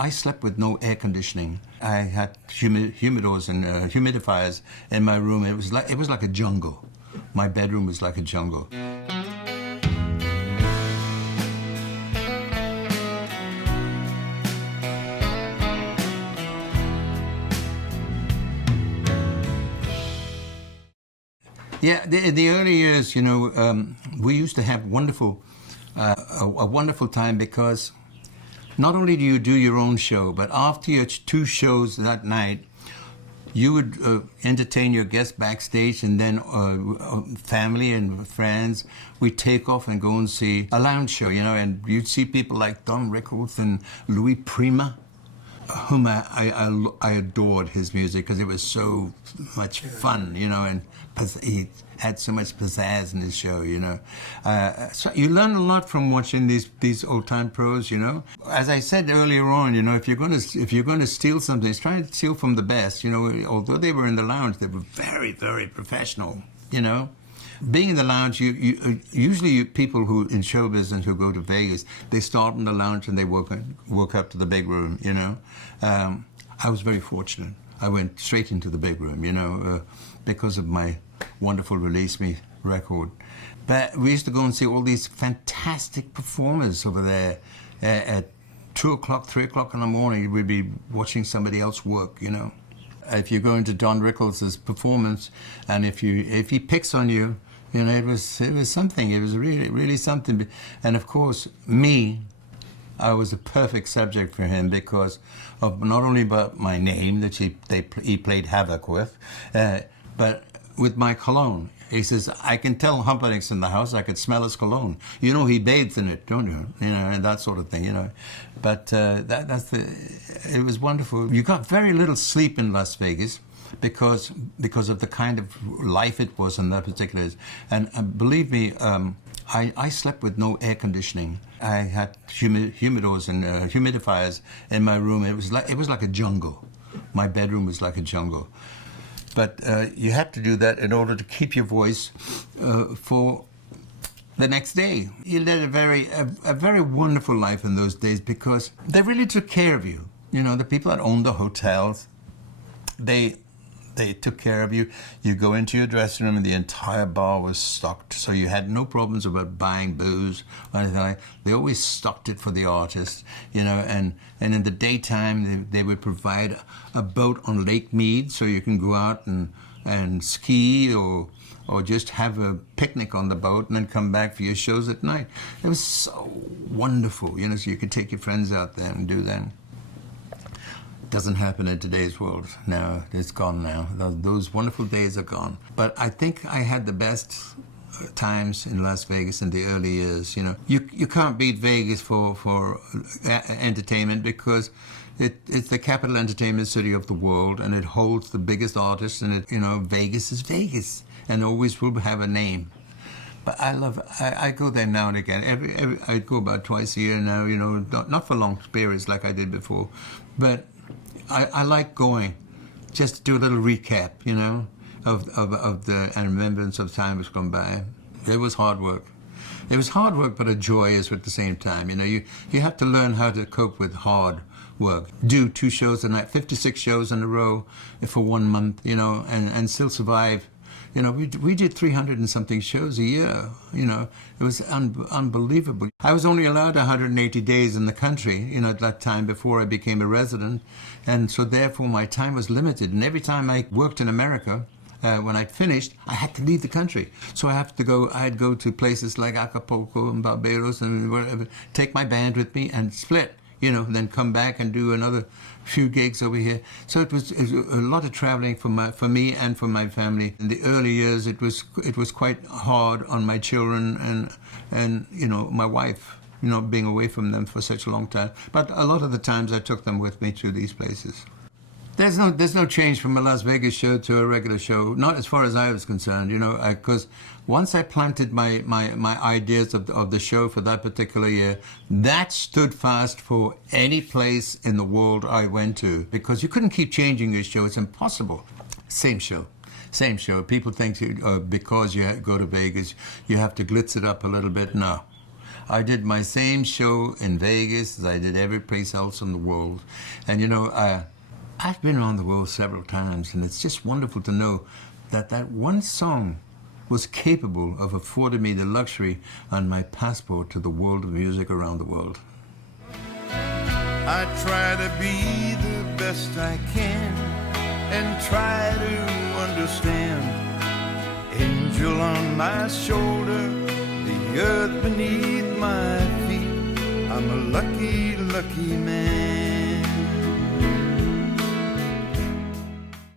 I slept with no air conditioning. I had humidors and humidifiers in my room. It was like a jungle. My bedroom was like a jungle. Yeah, in the early years, you know, we used to have a wonderful time because not only do you do your own show, but after your 2 shows that night, you would entertain your guests backstage, and then family and friends, we'd take off and go and see a lounge show, you know, and you'd see people like Don Rickles and Louis Prima, whom I adored his music because it was so much fun, you know, and he had so much pizzazz in his show, you know. So you learn a lot from watching these old-time pros, you know. As I said earlier on, you know, if you're going to steal something, try to steal from the best, you know. Although they were in the lounge, they were very, very professional, you know. Being in the lounge, usually people who in show business who go to Vegas, they start in the lounge and they woke up to the big room, you know. I was very fortunate. I went straight into the big room, you know, because of my wonderful Release Me record. But we used to go and see all these fantastic performers over there at 2 o'clock, 3 o'clock in the morning. We'd be watching somebody else work, you know. If you go into Don Rickles' performance, and if he picks on you, you know, it was something. It was really something. And of course, I was a perfect subject for him because of not only about my name that he played havoc with, but with my cologne. He says, I can tell Humperdinck's in the house. I could smell his cologne. You know, he bathes in it, don't you? You know, and that sort of thing, you know. But it was wonderful. You got very little sleep in Las Vegas because of the kind of life it was in that particular. And believe me, I slept with no air conditioning. I had humidors and humidifiers in my room. It was like a jungle. My bedroom was like a jungle. But you have to do that in order to keep your voice for the next day. You led a very wonderful life in those days because they really took care of you. You know, the people that owned the hotels, they took care of you. You go into your dressing room and the entire bar was stocked, so you had no problems about buying booze or anything like that. They always stocked it for the artist, you know, and in the daytime they would provide a boat on Lake Mead so you can go out and ski or just have a picnic on the boat and then come back for your shows at night. It was so wonderful, you know, so you could take your friends out there and do that. Doesn't happen in today's world. No, it's gone now. Those wonderful days are gone. But I think I had the best times in Las Vegas in the early years. You know, you can't beat Vegas for entertainment because it's the capital entertainment city of the world, and it holds the biggest artists. And you know, Vegas is Vegas, and always will have a name. But I go there now and again. I go about twice a year now. You know, not for long periods like I did before, but I like going, just to do a little recap, you know, of the remembrance of time that's gone by. It was hard work. It was hard work, but a joyous at the same time. You know, you have to learn how to cope with hard work. Do 2 shows a night, 56 shows in a row for 1 month, you know, and still survive. You know, we did 300 and something shows a year, you know. It was unbelievable. I was only allowed 180 days in the country, you know, at that time before I became a resident. And so therefore my time was limited. And every time I worked in America, when I'd finished, I had to leave the country. So I'd go to places like Acapulco and Barbados and wherever, take my band with me and split, you know, and then come back and do another few gigs over here. So it was a lot of traveling for me and for my family. In the early years, it was quite hard on my children and you know, my wife, you know, being away from them for such a long time. But a lot of the times I took them with me to these places. There's no change from a Las Vegas show to a regular show, not as far as I was concerned, you know, because once I planted my ideas of the show for that particular year, that stood fast for any place in the world I went to, because you couldn't keep changing your show. It's impossible. Same show. Same show. People think because you go to Vegas, you have to glitz it up a little bit. No. I did my same show in Vegas as I did every place else in the world. And you know, I've been around the world several times, and it's just wonderful to know that that one song was capable of affording me the luxury on my passport to the world of music around the world. I try to be the best I can and try to understand. Angel on my shoulder, the earth beneath my feet. I'm a lucky, lucky man.